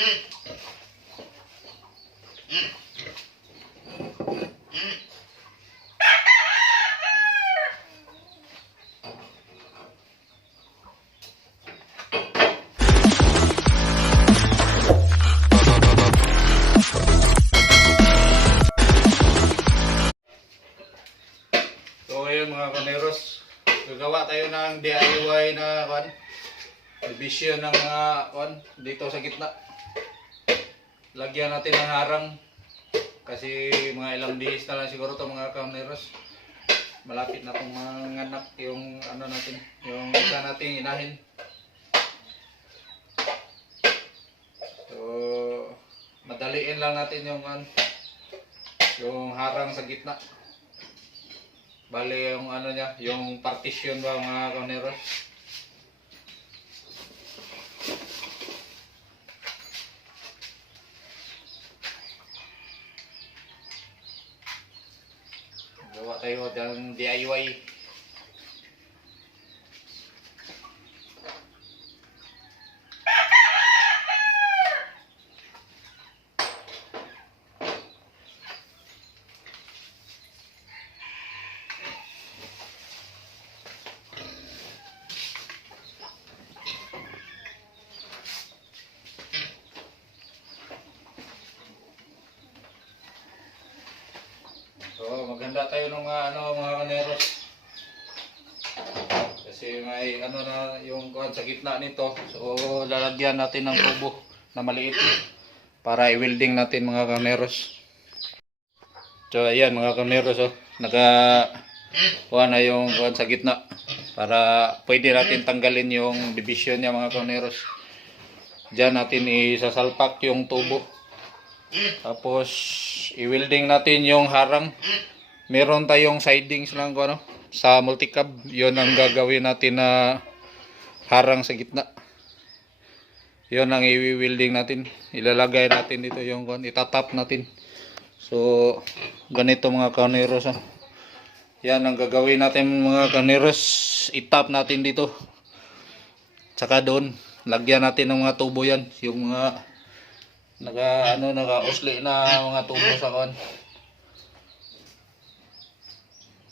So ayun mga kaneros, gagawa tayo ng DIY na division ng mga dito sa gitna. Lagyan natin ng harang kasi mga ilang days na lang siguro to mga kaneros. Malapit na pong manganak yung natin, yung isa nating inahin. So madaliin lang natin yung harang sa gitna. Bale yung niya, yung partition ba mga kaneros. Gawa tayo ng DIY. So maganda tayo ng mga kaneros. Kasi may na yung sa gitna nito. So lalagyan natin ng tubo na maliit para i-welding natin mga kaneros. So ayan mga kaneros, na yung sa gitna para pwede natin tanggalin yung division niya mga kaneros. Diyan natin isasalpak yung tubo. Tapos i-welding natin yung harang. Meron tayong sidings lang sa multicab. 'Yon ang gagawin natin na harang sa gitna. 'Yon ang i-welding natin. Ilalagay natin dito yung itatap natin. So ganito mga kaneros. Yan ang gagawin natin mga kaneros. Itap natin dito. Tsaka doon lagyan natin ng mga tubo yan. Yung mga naka-usli na mga tubo sa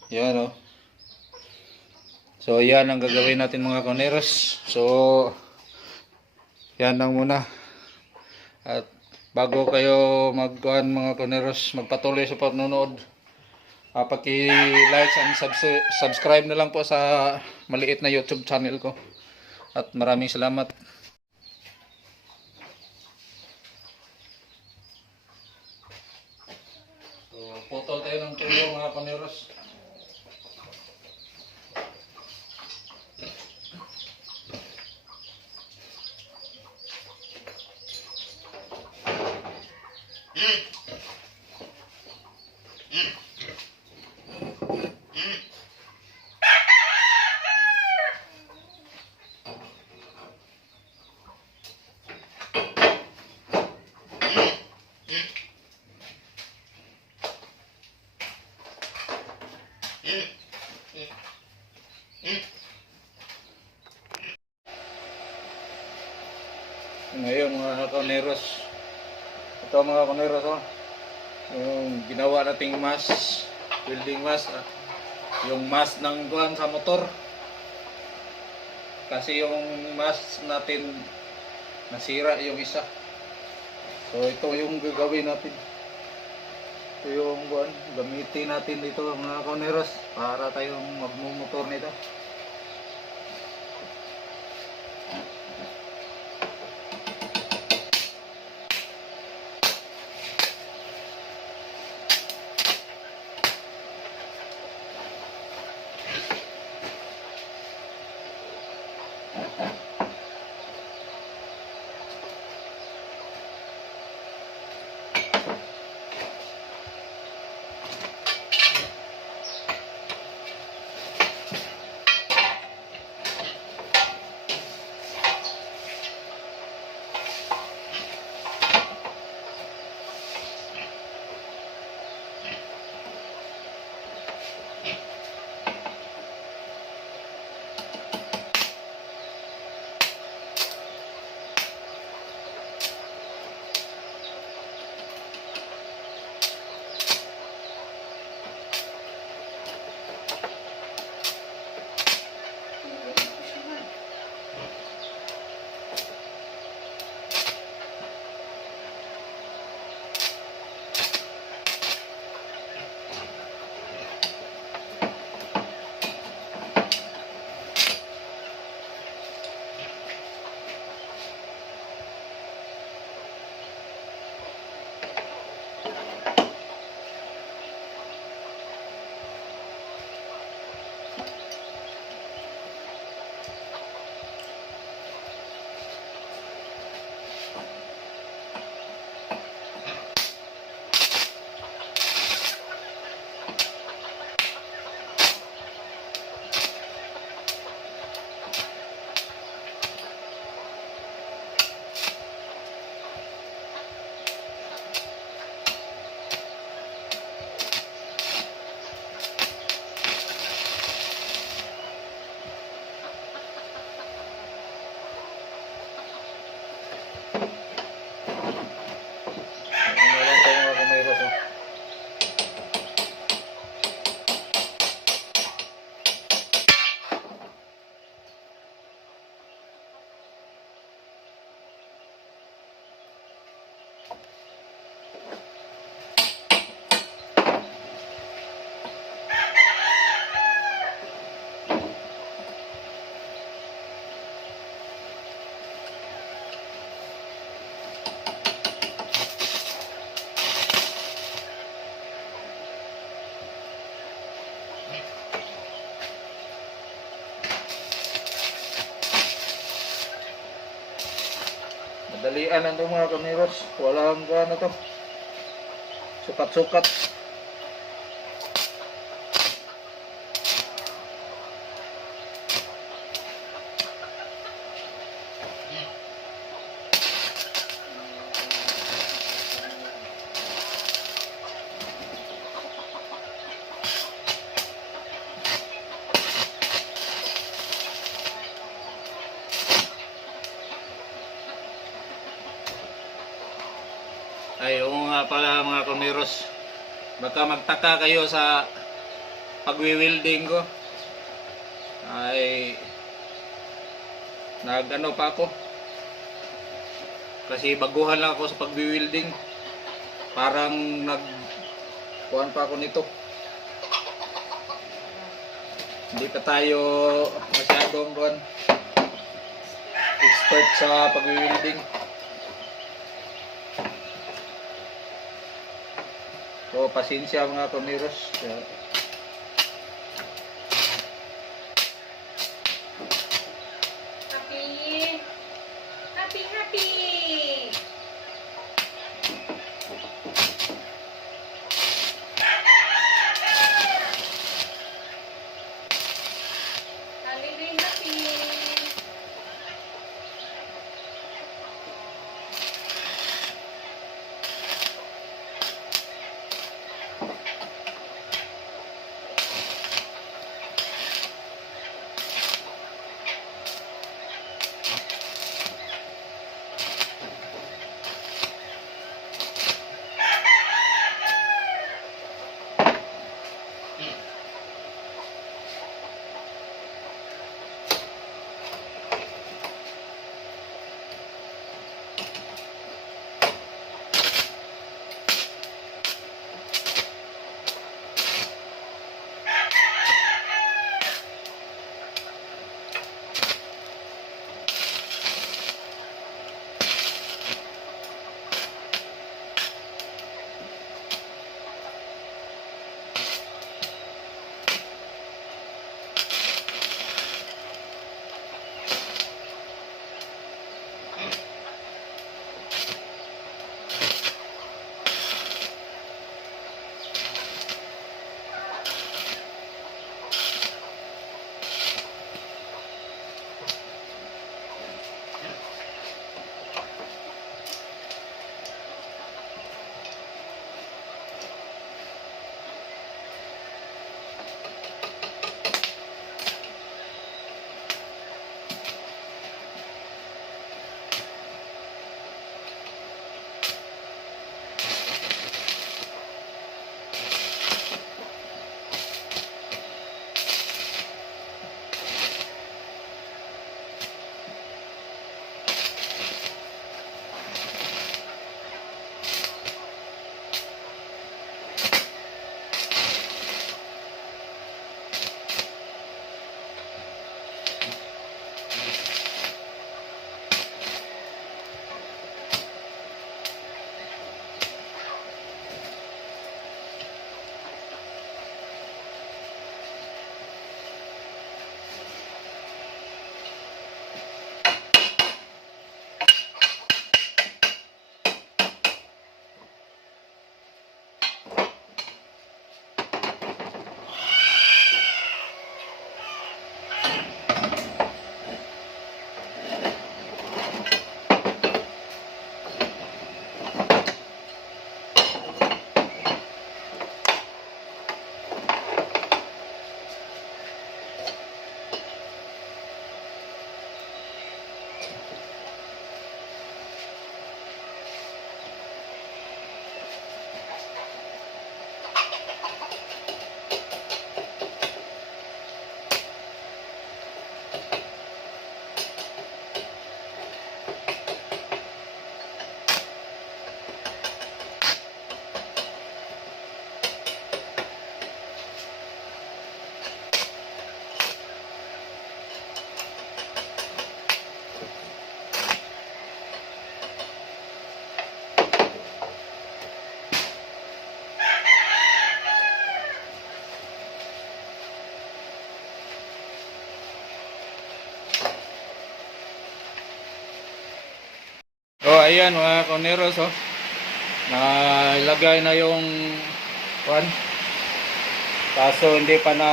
yan So yan ang gagawin natin mga kaneros. So yan lang muna. At bago kayo mga kaneros magpatuloy sa panonood, paki-like and subscribe na lang po sa maliit na YouTube channel ko. At maraming salamat. Putol tayo ng tubo mga kaneros. Ngayon mga kaneros, ito mga kaneros yung ginawa nating mask, welding mask, yung mask ng sa motor. Kasi yung mask natin nasira yung isa. So ito yung gagawin natin. Ito yung gamitin natin dito mga kaneros para tayong magmumotor nito. Dalian lang ito mga kamiros. Walang ano to. Sukat-sukat. Ay, oo nga pala mga kamiros. Baka magtaka kayo sa pagwi-welding ko. Ay, nag-ano pa ako. Kasi baguhan lang ako sa pagwi-welding. Parang kuhan pa ako nito. Hindi pa tayo masyadong expert sa pagwi-welding. So, pasensya mga kamiros. Happy! Happy, happy! Holiday happy! ayan mga koneros, oh. Nailagay na yung kuan. Kaso hindi pa na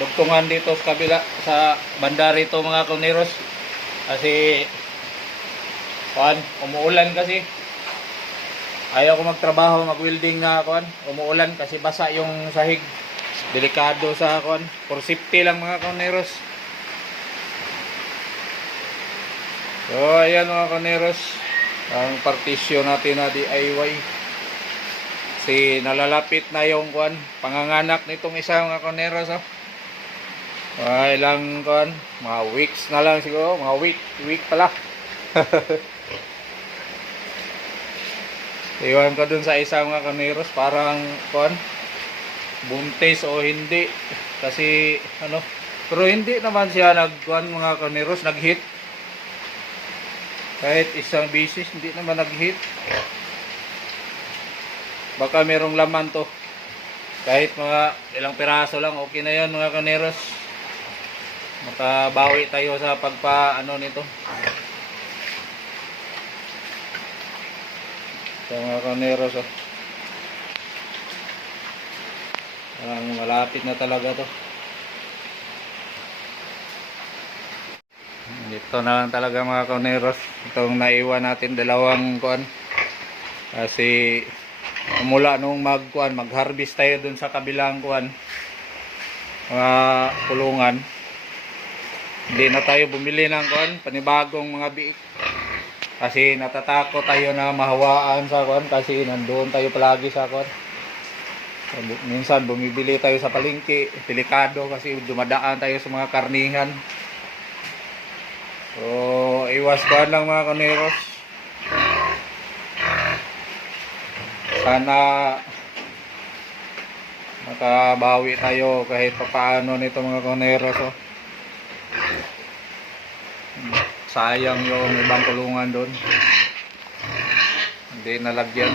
dugtungan dito sa kabila sa banda rito mga koneros. Kasi kuan, umuulan kasi. Ayaw ko magtrabaho, mag-welding na kuan. Umuulan kasi basa yung sahig. Delikado sa kuan. For safety lang mga koneros. So ayan mga koneros, ang partisyon natin na DIY. Kasi nalalapit na yung kuan, panganganak nitong isa mga koneros, oh. Ilang kuan, mga weeks na lang siguro, mga week pala. Iwan ko dun sa isa mga koneros, parang kuan, buntis o hindi. Kasi ano, pero hindi naman siya nagkuan mga koneros, nag-hit. Kahit isang bisis, hindi naman nag-hit. Baka merong laman to. Kahit mga ilang piraso lang, okay na yan mga kaneros. Makabawi tayo sa pagpa-ano nito. So mga kaneros, oh. Parang malapit na talaga to. Dito na lang talaga mga koneros. Itong naiwan natin dalawang kuan. Kasi mula nung mag-harvest tayo dun sa kabilang kuan, mga kulungan. Hindi na tayo bumili ng kuan, panibagong mga biik. Kasi natatakot tayo na mahawaan sa kuan kasi nandoon tayo palagi sa kuan. Minsan bumibili tayo sa palengke, delikado kasi dumadaan tayo sa mga karnihan. So, iwas ko lang mga koneros. Sana makabawi tayo kahit papaano nito mga koneros, oh. Sayang yung ibang kulungan doon. Hindi nalagyan.